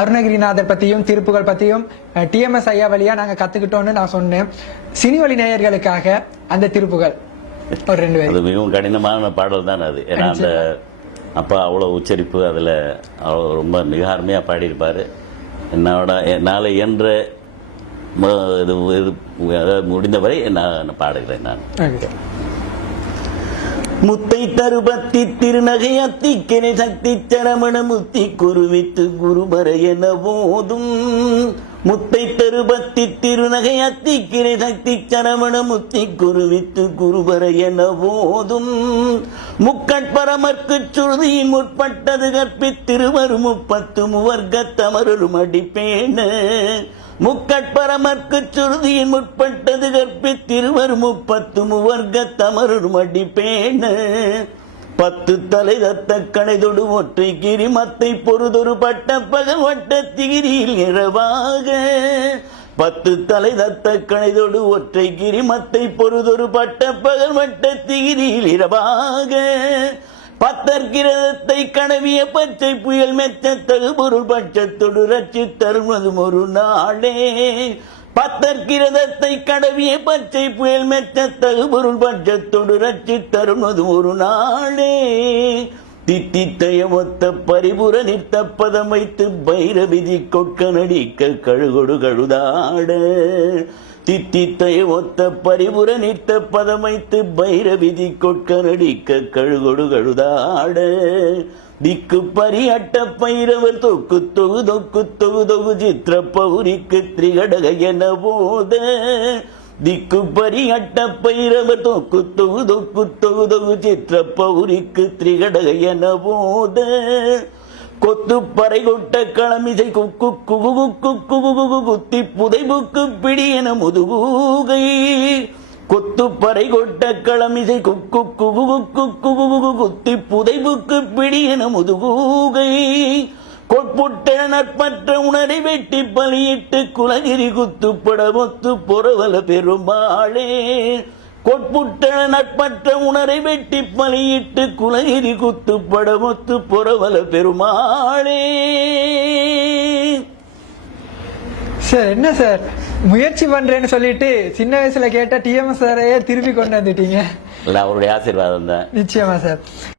அருணகிரிநாதர் பத்தியும் திருப்புகள் பத்தியும் TMS ஐயா வழியா நாங்க கத்துக்கிட்டோம்னு நான் சொன்னேன். சினிவழி நேயர்களுக்காக அந்த திருப்புகள் ஒரு 2 வரி. அது மிகவும் கடினமான பாடல் தான் அது. ஏன்னா அந்த அப்பா அவ்வளோ உச்சரிப்பு அதில் அவ்வளோ ரொம்ப மிக அருமையாக பாடியிருப்பார். என்னால் என்ற முடிந்தவரை நான் பாடுகிறேன். நான் முத்தை தருபத்தி திருநகை அத்திக்கினை சக்தி சரமண முத்தி குருவித்து குருபர என போதும். முத்தை தருபத்தி திருநகை அத்திக்கினை சக்தி சரமண முத்தி குருவித்து குருபர என போதும். முக்கட்பரமர்க்கு சுருதியின் முற்பட்டது கற்பித்திருவரு 30 மூவர்க்க தமரும் அடிப்பேன. முக்கட்பரமர்க்கு சுருதியின் முற்பட்டது கற்பித்திருவர் 30 மூவர்க்க தமரும் அடிப்பேன. 10 தலை தத்த கணைதொடு ஒற்றை கிரிமத்தை பொறுதொரு பட்ட பகல் வட்ட திகிரியில் இரவாக. 10 தலை தத்த கணைதொடு ஒற்றை கிரிமத்தை பொறுதொரு பட்ட பகல் வட்ட திகிரியில் இரவாக. பத்தற்கிரதத்தை கனவிய பச்சை புயல் மெச்ச தகுபொருள் பட்சத்தொடு ரட்சி தருவதும் ஒரு நாளே. பத்தற்கிரதத்தை கடவிய பச்சை புயல் மெச்ச தகுபொருள் பட்சத்தொடு ரட்சி தருவதும் ஒரு நாளே. தித்தித்தைய ஒத்த பரிபுர நிற்த பதம் வைத்து பைரவிதி கொட்க நடிக்க கழுகொடு கழுதாட. தித்தித்தைய ஒத்த பரிபுர நிற்த பதம் வைத்து பைரவிதி கொட்க நடிக்க கழுகொடு கழுதாட. திக்கு பரியட்ட பைரவர் தொக்கு தொகு தொக்கு தொகு தொகு சித்திர பௌரிக்கு திரிகடக என போத. திக்கு பரியட்ட பைரவர் தொக்கு தொகு தொக்கு தொகு தொகு சித்திர பௌரிக்கு திரிகடக என போத. கொத்து பறை கொட்ட களமிசை குக்கு குகு குக்கு குகு குத்தி புதைபுக்கு பிடி என முதுகூகை. கொத்து பறை கொட்ட களமிசை குக்கு குகு குக்கு குகு குத்தி புதைபுக்கு பிடி என முதுகூகை. கொட்புட்ட நற்பற்ற உணரை வெட்டி பலியிட்டு குலகிரி குத்துப்பட மொத்து பொறவல பெருமாளே. கொட்புட்ட நட்பற்ற உணரை வெட்டி பலியிட்டு குலகிரி குத்துப்பட மொத்து பொறவல பெருமாளே. சார் என்ன சார் முயற்சி பண்றேன்னு சொல்லிட்டு சின்ன வயசுல கேட்ட TMS சாரையே திருப்பி கொண்டு வந்துட்டீங்க. அவருடைய ஆசீர்வாதம் தான். நிச்சயமா சார்.